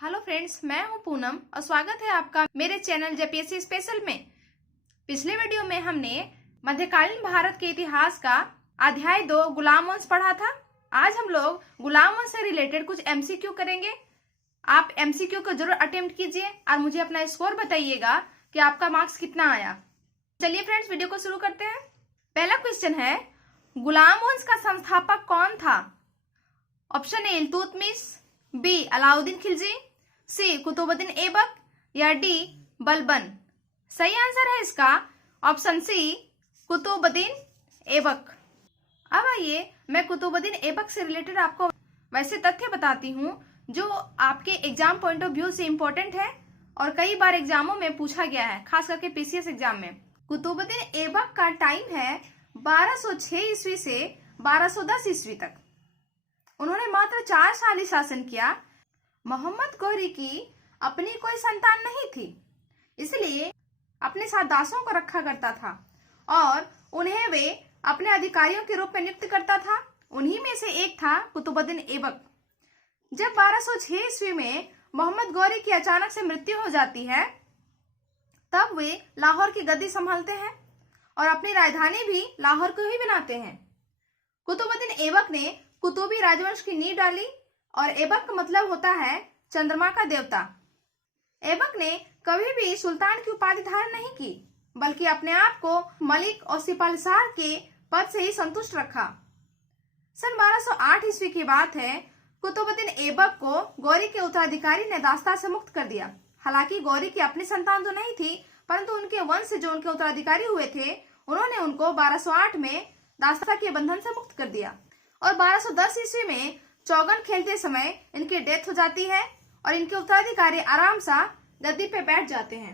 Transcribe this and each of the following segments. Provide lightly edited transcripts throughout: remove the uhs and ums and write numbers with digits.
Hello friends, मैं हूं पूनम और स्वागत है आपका मेरे चैनल जेपीएससी स्पेशल में। पिछले वीडियो में हमने मध्यकालीन भारत के इतिहास का अध्याय 2 गुलाम वंश पढ़ा था। आज हम लोग गुलाम वंश से रिलेटेड कुछ एमसीक्यू करेंगे। आप एमसीक्यू को जरूर अटेम्प्ट कीजिए और मुझे अपना स्कोर बताइएगा कि आपका मार्क्स कितना आया। चलिए फ्रेंड्स, वीडियो को शुरू करते हैं। पहला क्वेश्चन है, गुलाम वंश का संस्थापक कौन था? Option A Iltutmish, B Alauddin Khilji, C Qutubuddin Aibak या डी बलबन। सही आंसर है इसका ऑप्शन सी कुतुबुद्दीन ऐबक। अब आइए मैं कुतुबुद्दीन ऐबक से रिलेटेड आपको वैसे तथ्य बताती हूँ जो आपके एग्जाम पॉइंट ऑफ व्यू से इम्पोर्टेंट है और कई बार एग्जामों में पूछा गया है, खास करके पीसीएस एग्जाम में। कुतुबुद्दीन ऐबक का टाइम है 1206 ईस्वी से 1210 ईस्वी तक। उन्होंने मात्र 4 साल ही शासन किया। मोहम्मद गौरी की अपनी कोई संतान नहीं थी, इसलिए अपने साथ दासों को रखा करता था और उन्हें वे अपने अधिकारियों के रूप में नियुक्त करता था। उन्हीं में से एक था कुतुबुद्दीन ऐबक। जब 1206 ईस्वी में मोहम्मद गौरी की अचानक से मृत्यु हो जाती है, तब वे लाहौर की गद्दी संभालते हैं और अपनी राजधानी भी लाहौर को ही बनाते हैं। कुतुबुद्दीन ऐबक ने कुतुबी राजवंश की नींव डाली और ऐबक का मतलब होता है चंद्रमा का देवता। ऐबक ने कभी भी सुल्तान की उपाधि धारण नहीं की, बल्कि अपने आप को मलिक और सिपाहीसार के पद से ही संतुष्ट रखा। सन 1208 ईस्वी की बात है। कुतुबुद्दीन ऐबक को गौरी के उत्तराधिकारी ने दास्ता से मुक्त कर दिया। हालांकि गौरी की अपनी संतान तो नहीं थी, परंतु उनके वंश से जो उनके उत्तराधिकारी हुए थे, उन्होंने उनको 1208 में दास्ता के बंधन से मुक्त कर दिया और 1210 ईस्वी में चौगन खेलते समय इनकी डेथ हो जाती है और इनके उत्तराधिकारी आराम सा गद्दी पे बैठ जाते हैं।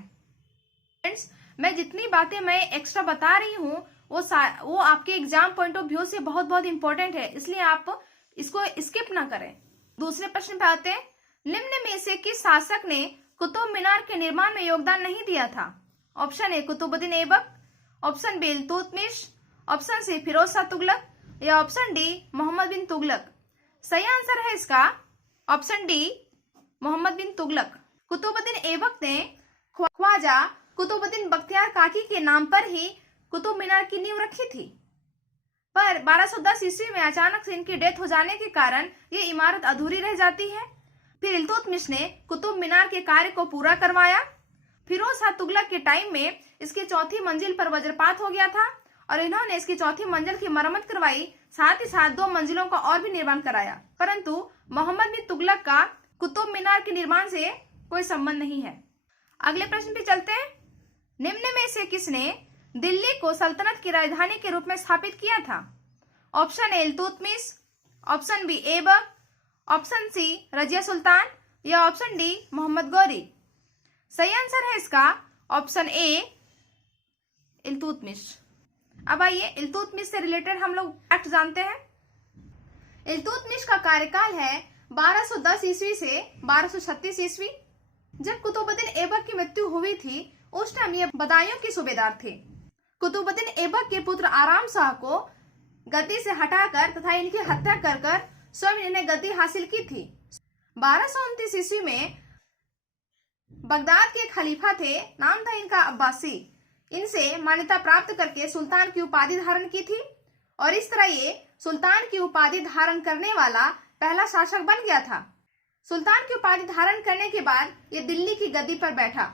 फ्रेंड्स, मैं जितनी बातें मैं एक्स्ट्रा बता रही हूँ वो आपके एग्जाम पॉइंट ऑफ व्यू से बहुत बहुत इंपॉर्टेंट है, इसलिए आप इसको स्किप ना करें। दूसरे प्रश्न पे आते हैं। निम्न में से किस शासक ने कुतुब मीनार के निर्माण में योगदान नहीं दिया था? Option A Qutubuddin Aibak, option B Iltutmish, option C Firoz Shah Tughlaq या ऑप्शन डी मोहम्मद बिन तुगलक। सही आंसर है इसका ऑप्शन डी मोहम्मद बिन तुगलक। कुतुबुद्दीन ऐबक ने ख्वाजा कुतुबुद्दीन बख्तियार काकी के नाम पर ही कुतुब मीनार की नींव रखी थी, पर 1210 ईस्वी में अचानक से इनकी डेथ हो जाने के कारण ये इमारत अधूरी रह जाती है। फिर इल्तुतमिश ने कुतुब मीनार के कार्य को पूरा करवाया। फिरोज शाह तुगलक के टाइम में इसकी चौथी मंजिल पर वज्रपात हो गया था और इन्होंने इसकी चौथी मंजिल की मरम्मत करवाई, साथ ही साथ 2 मंजिलों का और भी निर्माण कराया। परंतु मोहम्मद बिन तुगलक का कुतुब मीनार के निर्माण से कोई संबंध नहीं है। अगले प्रश्न पे चलते हैं। निम्न में से किसने दिल्ली को सल्तनत की राजधानी के रूप में स्थापित किया था? Option A Iltutmish, option B Aibak, option C Razia Sultan या ऑप्शन डी मोहम्मद गौरी। सही आंसर है इसका ऑप्शन ए इल्तुतमिश। अब आइए इल्तुतमिश से रिलेटेड हम लोग फैक्ट जानते हैं। इल्तुतमिश का कार्यकाल है 1210 ईस्वी से 1236 ईस्वी। जब कुतुबुद्दीन ऐबक की मृत्यु हुई थी, उस टाइम ये बदायूं के सूबेदार थे। कुतुबुद्दीन ऐबक के पुत्र आराम शाह को गद्दी से हटाकर तथा इनकी हत्या कर स्वयं इन्हें गद्दी हासिल की थी। 1229 ईस्वी में बगदाद के खलीफा थे, नाम था इनका अब्बासी। इनसे मान्यता प्राप्त करके सुल्तान की उपाधि धारण की थी और इस तरह ये सुल्तान की उपाधि धारण करने वाला पहला शासक बन गया था। सुल्तान की उपाधि धारण करने के बाद ये दिल्ली की गद्दी पर बैठा।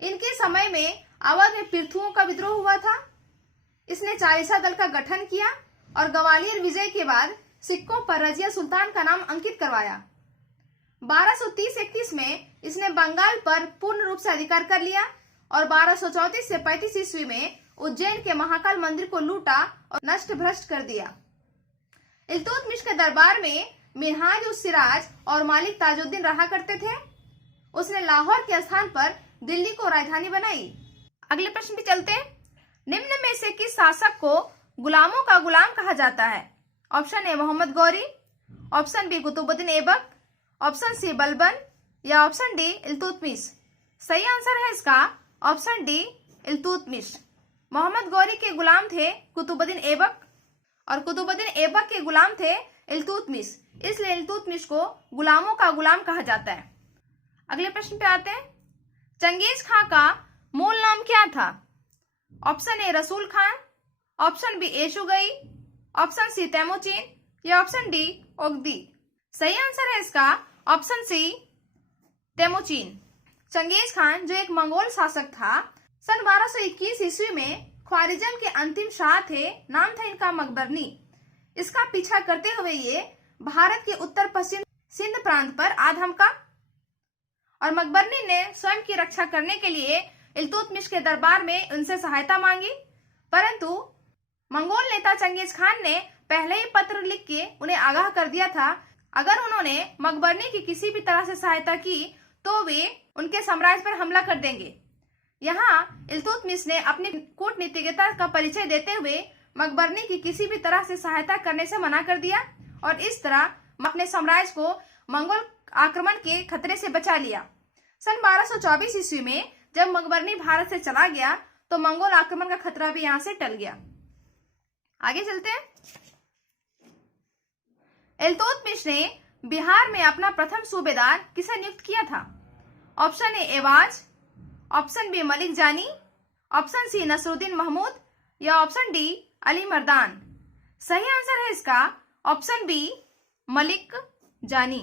इनके समय में अवध में पिर्थुओं का विद्रोह हुआ था। इसने चालीसा दल का गठन किया और ग्वालियर विजय के बाद सिक्कों पर रजिया सुल्तान का नाम अंकित करवाया। 1230-31 में इसने बंगाल पर पूर्ण रूप से अधिकार कर लिया और 1234 से 35 ईस्वी में उज्जैन के महाकाल मंदिर को लूटा और नष्ट भ्रष्ट कर दिया। इल्तुतमिश के दरबार में मिन्हाज उस सिराज और मालिक ताजुद्दीन रहा करते थे। उसने लाहौर के स्थान पर दिल्ली को राजधानी बनाई। अगले प्रश्न पे चलते हैं। निम्न में से किस शासक को गुलामों का गुलाम कहा जाता है? Option A Mohammad Ghori, option B Qutubuddin Aibak, option C Balban या ऑप्शन डी इल्तुतमिश। सही आंसर है इसका ऑप्शन डी इल्तुतमिश। मोहम्मद गौरी के गुलाम थे कुतुबुद्दीन ऐबक और कुतुबुद्दीन ऐबक के गुलाम थे इल्तुतमिश, इसलिए इल्तुतमिश को गुलामों का गुलाम कहा जाता है। अगले प्रश्न पे आते हैं। चंगेज खां का मूल नाम क्या था? Option A Rasul Khan, option B Yesugei, option C Temujin या ऑप्शन डी ओगदी। सही आंसर है इसका option C Temujin. Changez Khan जो एक मंगोल शासक था, सन 1221 ईस्वी में ख्वारिज्म के अंतिम शाह थे। नाम था इनका मकबरनी। इसका पीछा करते हुए ये भारत के उत्तर पश्चिम सिंध प्रांत पर आ धमका और मकबरनी ने स्वयं की रक्षा करने के लिए इल्तुतमिश के दरबार में उनसे सहायता मांगी, परंतु मंगोल नेता चंगेज खान ने पहले ही पत्र लिख के उन्हें आगाह कर दिया था अगर उन्होंने मकबरनी की किसी भी तरह से सहायता की तो वे उनके साम्राज्य पर हमला कर देंगे। यहाँ इल्तुतमिश ने अपनी कूटनीतिज्ञता का परिचय देते हुए मकबरनी की किसी भी तरह से सहायता करने से मना कर दिया और इस तरह अपने साम्राज्य को मंगोल आक्रमण के खतरे से बचा लिया। सन 1224 ईस्वी में जब मकबरनी भारत से चला गया तो मंगोल आक्रमण का खतरा भी यहाँ से टल गया। आगे चलते हैं। इल्तुतमिश ने बिहार में अपना प्रथम सूबेदार किसे नियुक्त किया था? Option A Ewaz, option B Malik Jani, option C Nasiruddin Mahmud या ऑप्शन डी अली मर्दान। सही आंसर है इसका ऑप्शन बी मलिक जानी।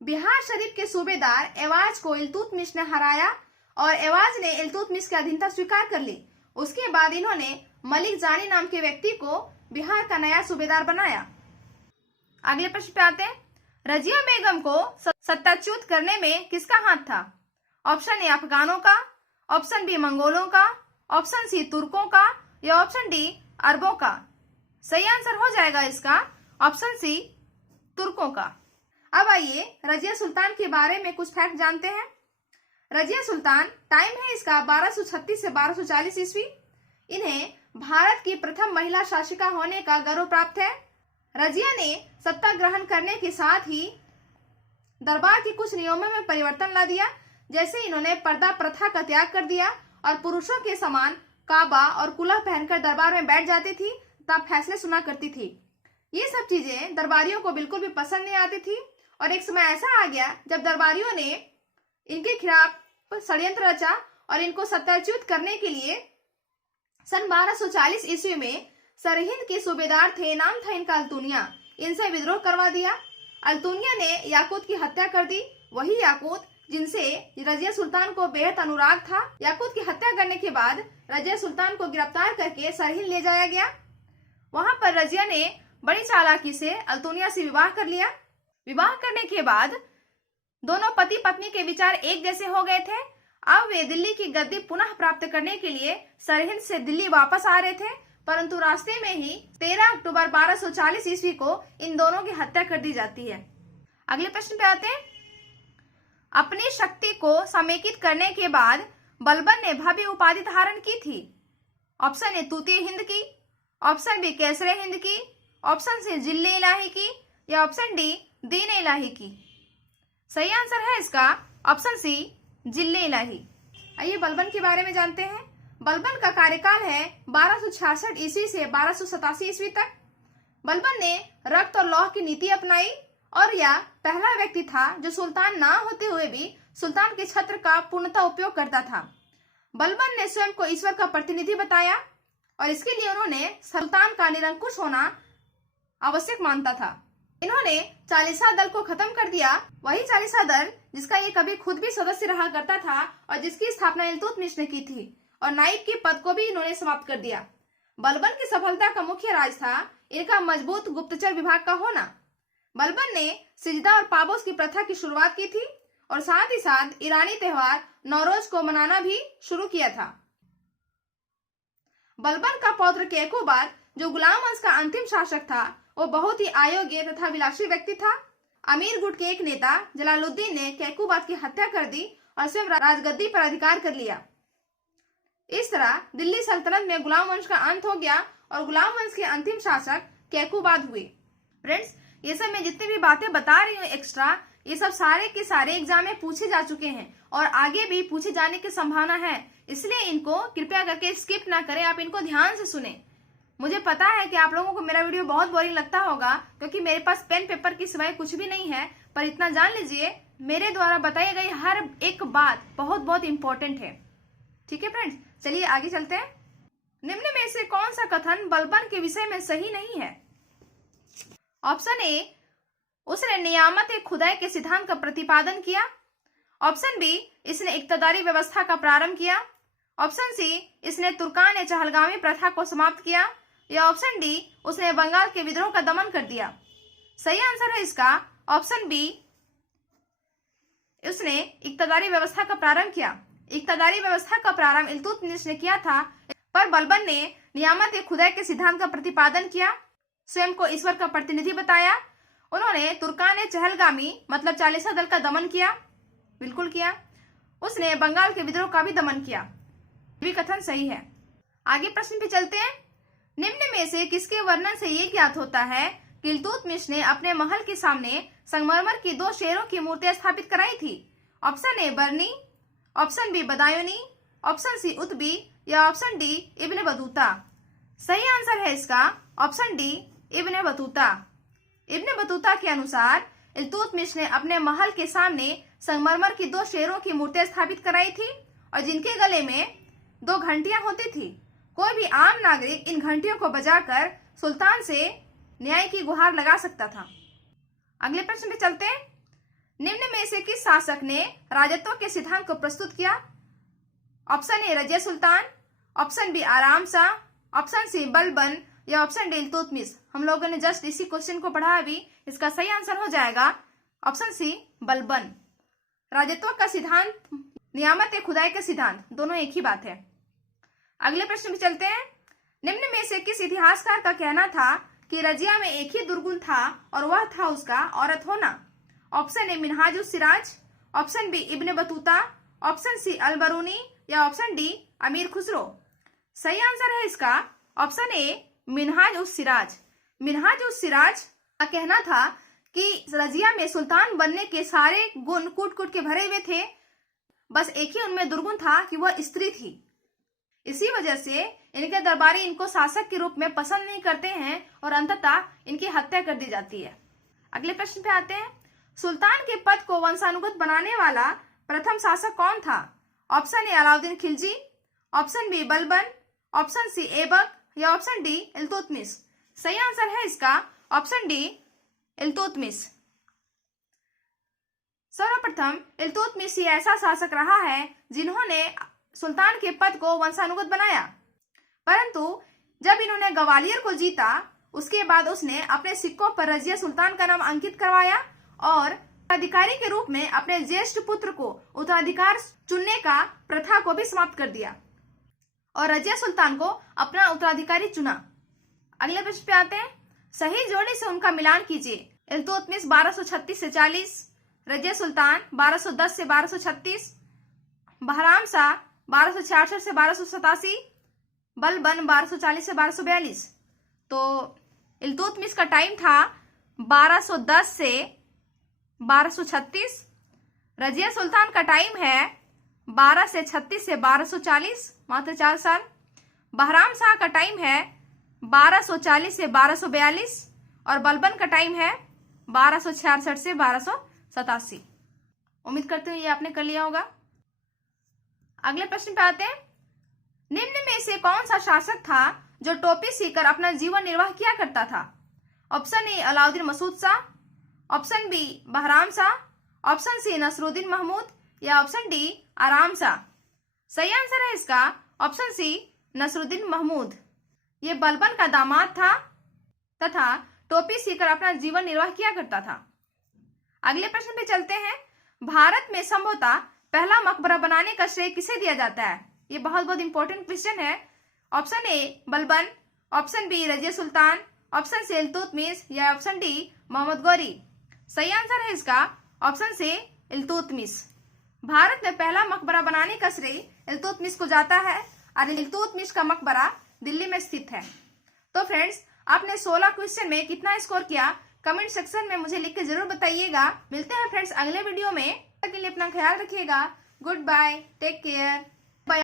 बिहार शरीफ के सूबेदार एवाज को इल्तुतमिश ने हराया और एवाज ने इल्तुतमिश की अधीनता स्वीकार कर ली। उसके बाद इन्होंने मलिक जानी नाम के व्यक्ति को बिहार का नया सूबेदार बनाया। अगले प्रश्न पे आते हैं। रजिया बेगम को सत्ताच्युत करने में किसका हाथ था? ऑप्शन ए अफगानों का, ऑप्शन बी मंगोलों का, ऑप्शन सी तुर्कों का या ऑप्शन डी अरबों का। सही आंसर हो जाएगा इसका ऑप्शन सी तुर्कों का। अब आइए रजिया सुल्तान के बारे में कुछ फैक्ट जानते हैं। रजिया सुल्तान टाइम है इसका 1236 से 1240 ईस्वी। इन्हें भारत की प्रथम महिला शासिका होने का गौरव प्राप्त है। रजिया ने सत्ता ग्रहण करने के साथ ही दरबार के कुछ नियमों में परिवर्तन ला दिया, जैसे इन्होंने पर्दा प्रथा का त्याग कर दिया और पुरुषों के समान काबा और कुल्ला पहनकर दरबार में बैठ जाती थी तब फैसले सुना करती थी। ये सब चीजें दरबारियों को बिल्कुल भी पसंद नहीं आती थी और एक समय ऐसा आ गया जब दरबारियों ने इनके खिलाफ षड्यंत्र रचा और इनको सत्ताच्युत करने के लिए सन 1240 ईस्वी में सरहिंद के सूबेदार थे, नाम था इनका अल्तुनिया, इनसे विद्रोह करवा दिया। अल्तुनिया ने याकूत की हत्या कर दी, वही याकूत जिनसे रजिया सुल्तान को बेहद अनुराग था। याकूत की हत्या करने के बाद रजिया सुल्तान को गिरफ्तार करके सरहिंद ले जाया गया। वहां पर रजिया ने बड़ी चालाकी से अल्तुनिया से विवाह कर लिया। विवाह करने के बाद दोनों पति पत्नी के विचार एक जैसे हो गए थे। अब वे दिल्ली की गद्दी पुनः प्राप्त करने के लिए सरहिंद से दिल्ली वापस आ रहे थे, परंतु रास्ते में ही 13 अक्टूबर 1240 ईस्वी को इन दोनों की हत्या कर दी जाती है। अगले प्रश्न पे आते हैं। अपनी शक्ति को समेकित करने के बाद बलबन ने भव्य उपाधि धारण की थी। ऑप्शन ए तूतीय हिंद की, ऑप्शन बी केसरे हिंद की, ऑप्शन सी जिले इलाही की या ऑप्शन डी दीन इलाही की। सही आंसर है इसका ऑप्शन सी जिले इलाही। आइए बलबन के बारे में जानते हैं। बलबन का कार्यकाल है 1266 ईस्वी से 1287 ईस्वी तक। बलबन ने रक्त और लौह की नीति अपनाई और यह पहला व्यक्ति था जो सुल्तान ना होते हुए भी सुल्तान के छत्र का पूर्णतः उपयोग करता था। बलबन ने स्वयं को ईश्वर का प्रतिनिधि बताया और इसके लिए उन्होंने सुल्तान का निरंकुश होना आवश्यक मानता था। इन्होंने चालीसा दल को खत्म कर दिया, वही चालीसा दल जिसका ये कभी खुद भी सदस्य रहा करता था और जिसकी स्थापना इल्तुतमिश ने की थी, और नाइब के पद को भी इन्होंने समाप्त कर दिया। बलबन की सफलता का मुख्य राज था इनका मजबूत गुप्तचर विभाग का होना। बलबन ने सिजदा और पाबोस की प्रथा की शुरुआत की थी और साथ ही साथ ईरानी त्योहार नौरोज को मनाना भी शुरू किया था। बलबन का पौत्र कैकुबाद जो गुलाम वंश का अंतिम शासक था, वो बहुत ही अयोग्य तथा विलासी व्यक्ति था। अमीर गुट के एक नेता जलालुद्दीन ने कैकुबाद की हत्या कर दी और स्वयं राजगद्दी पर अधिकार कर लिया। इस तरह दिल्ली सल्तनत में गुलाम वंश का अंत हो गया और गुलाम वंश के अंतिम शासक कैकुबाद हुए। फ्रेंड्स, ये सब मैं जितनी भी बातें बता रही हूँ एक्स्ट्रा, ये सब सारे के सारे एग्जाम में पूछे जा चुके हैं और आगे भी पूछे जाने की संभावना है, इसलिए इनको कृपया करके स्किप ना करें, आप इनको ध्यान से सुने। मुझे पता है कि आप लोगों को मेरा वीडियो बहुत बोरिंग लगता होगा क्योंकि मेरे पास पेन पेपर की सिवाय कुछ भी नहीं है, पर इतना जान लीजिए मेरे द्वारा बताई गई हर एक बात बहुत बहुत इंपॉर्टेंट है। ठीक है फ्रेंड्स, चलिए आगे चलते हैं। निम्न में से कौन सा कथन बलबन के विषय में सही नहीं है? ऑप्शन ए, उसने नियामत खुदाई के सिद्धांत का प्रतिपादन किया। ऑप्शन बी, इसने इक्तदारी व्यवस्था का प्रारंभ किया। ऑप्शन सी, इसने तुर्कान चहलगामी प्रथा को समाप्त किया। या ऑप्शन डी, उसने बंगाल के विद्रोह का दमन कर दिया। सही आंसर है इसका ऑप्शन बी, उसने इक्तदारी व्यवस्था का प्रारंभ किया। इक्तदारी व्यवस्था का प्रारंभ इल्तुतमिश ने किया था, पर बलबन ने नियामत खुदाई के सिद्धांत का प्रतिपादन किया, स्वयं को ईश्वर का प्रतिनिधि बताया। उन्होंने तुर्कान चहलगामी मतलब चालीसा दल का दमन किया, बिल्कुल किया। उसने बंगाल के विद्रोह का भी दमन किया। भी कथन सही है। आगे प्रश्न पे चलते हैं। निम्न में से किसके वर्णन से ये ज्ञात होता है कि इल्तुतमिश ने अपने महल के सामने संगमरमर की 2 शेरों की मूर्तियां स्थापित कराई थी? Option A Barani, option B Badayuni, option C Utbi या ऑप्शन डी इब्ने बतूता। सही आंसर है इसका option D Ibn Battuta. Ibn Battuta के अनुसार इल्तुतमिश ने अपने महल के सामने संगमरमर की 2 शेरों की मूर्तियां स्थापित कराई थी और जिनके गले में 2 घंटियां होती थी। कोई भी आम नागरिक इन घंटियों को बजाकर सुल्तान से न्याय की गुहार लगा सकता था। अगले प्रश्न पे चलते हैं। निम्न में से किस शासक ने राजत्व के सिद्धांत को प्रस्तुत किया? Option A Razia Sultan, option B Aram Shah, option C Balban या ऑप्शन डी इल्तुतमिश। हम लोगों ने जस्ट इसी क्वेश्चन को पढ़ा अभी। इसका सही आंसर हो जाएगा ऑप्शन सी बलबन। राजत्व का सिद्धांत, नियामत खुदाई का सिद्धांत, दोनों एक ही बात है। अगले प्रश्न में चलते हैं। निम्न में से किस इतिहासकार का कहना था कि रजिया में एक ही दुर्गुण था और वह था उसका औरत होना? Option A Minhajus Siraj, option B Ibn Battuta, option C Al Biruni या ऑप्शन डी अमीर खुसरो। सही आंसर है इसका ऑप्शन ए मिनहाज उस सिराज। मिनहाज उस सिराज का कहना था कि रजिया में सुल्तान बनने के सारे गुण कूट कूट के भरे हुए थे, बस एक ही उनमें दुर्गुण था कि वह स्त्री थी। इसी वजह से इनके दरबारी इनको शासक के रूप में पसंद नहीं करते हैं और अंततः इनकी हत्या कर दी जाती है। अगले प्रश्न पे आते हैं। सुल्तान के पद को वंशानुगत बनाने वाला प्रथम शासक कौन था? Option A Alauddin Khilji, option B Balban, option C Aibak या ऑप्शन डी इल्तुतमिश। सही आंसर है इसका ऑप्शन डी इल्तुतमिश। सर्वप्रथम इल्तुतमिश ही ऐसा शासक रहा है जिन्होंने सुल्तान के पद को वंशानुगत बनाया, परंतु जब इन्होंने ग्वालियर को जीता उसके बाद उसने अपने सिक्कों पर रजिया सुल्तान का नाम अंकित करवाया और उत्तराधिकारी के रूप में अपने ज्येष्ठ पुत्र को उत्तराधिकार चुनने का प्रथा को भी समाप्त कर दिया और रजिया सुल्तान को अपना उत्तराधिकारी चुना। अगले प्रश्न पे आते हैं। सही जोड़ी से उनका मिलान कीजिए। इल्तुतमिश 1236 से 40, रजिया सुल्तान 1210 से 1236, बहराम शाह 1266 से 1287, बलबन 1240 से 1242। तो इल्तुतमिश का टाइम था 1210 से 1236, रजिया सुल्तान का टाइम है 12 से 36 से 1240, मात्र 4 साल। बहराम शाह का टाइम है 1240 से 1242 और बलबन का टाइम है 1266 से 1287। उम्मीद करती हूँ ये आपने कर लिया होगा। अगले प्रश्न पे आते हैं। निम्न में से कौन सा शासक था जो टोपी सीकर अपना जीवन निर्वाह किया करता था? Option A Alauddin Masud Shah, option B Bahram Shah, option C Nasiruddin Mahmud या ऑप्शन डी आराम शाह। सही आंसर है इसका ऑप्शन सी नसरुद्दीन महमूद। ये बलबन का दामाद था तथा टोपी सीकर अपना जीवन निर्वाह किया करता था। अगले प्रश्न पे चलते हैं। भारत में संभवतः पहला मकबरा बनाने का श्रेय किसे दिया जाता है? ये बहुत बहुत इंपॉर्टेंट क्वेश्चन है। Option A Balban, option B Razia Sultan, option C Iltutmish या ऑप्शन डी मोहम्मद गौरी। सही आंसर है इसका ऑप्शन सी इल्तुतमिश। भारत में पहला मकबरा बनाने का श्रेय इल्तुतमिश को जाता है और इल्तुतमिश का मकबरा दिल्ली में स्थित है। तो फ्रेंड्स, आपने 16 क्वेश्चन में कितना स्कोर किया कमेंट सेक्शन में मुझे लिख के जरूर बताइएगा। मिलते हैं फ्रेंड्स अगले वीडियो में। तब तक के लिए अपना ख्याल रखिएगा। Good bye, take care.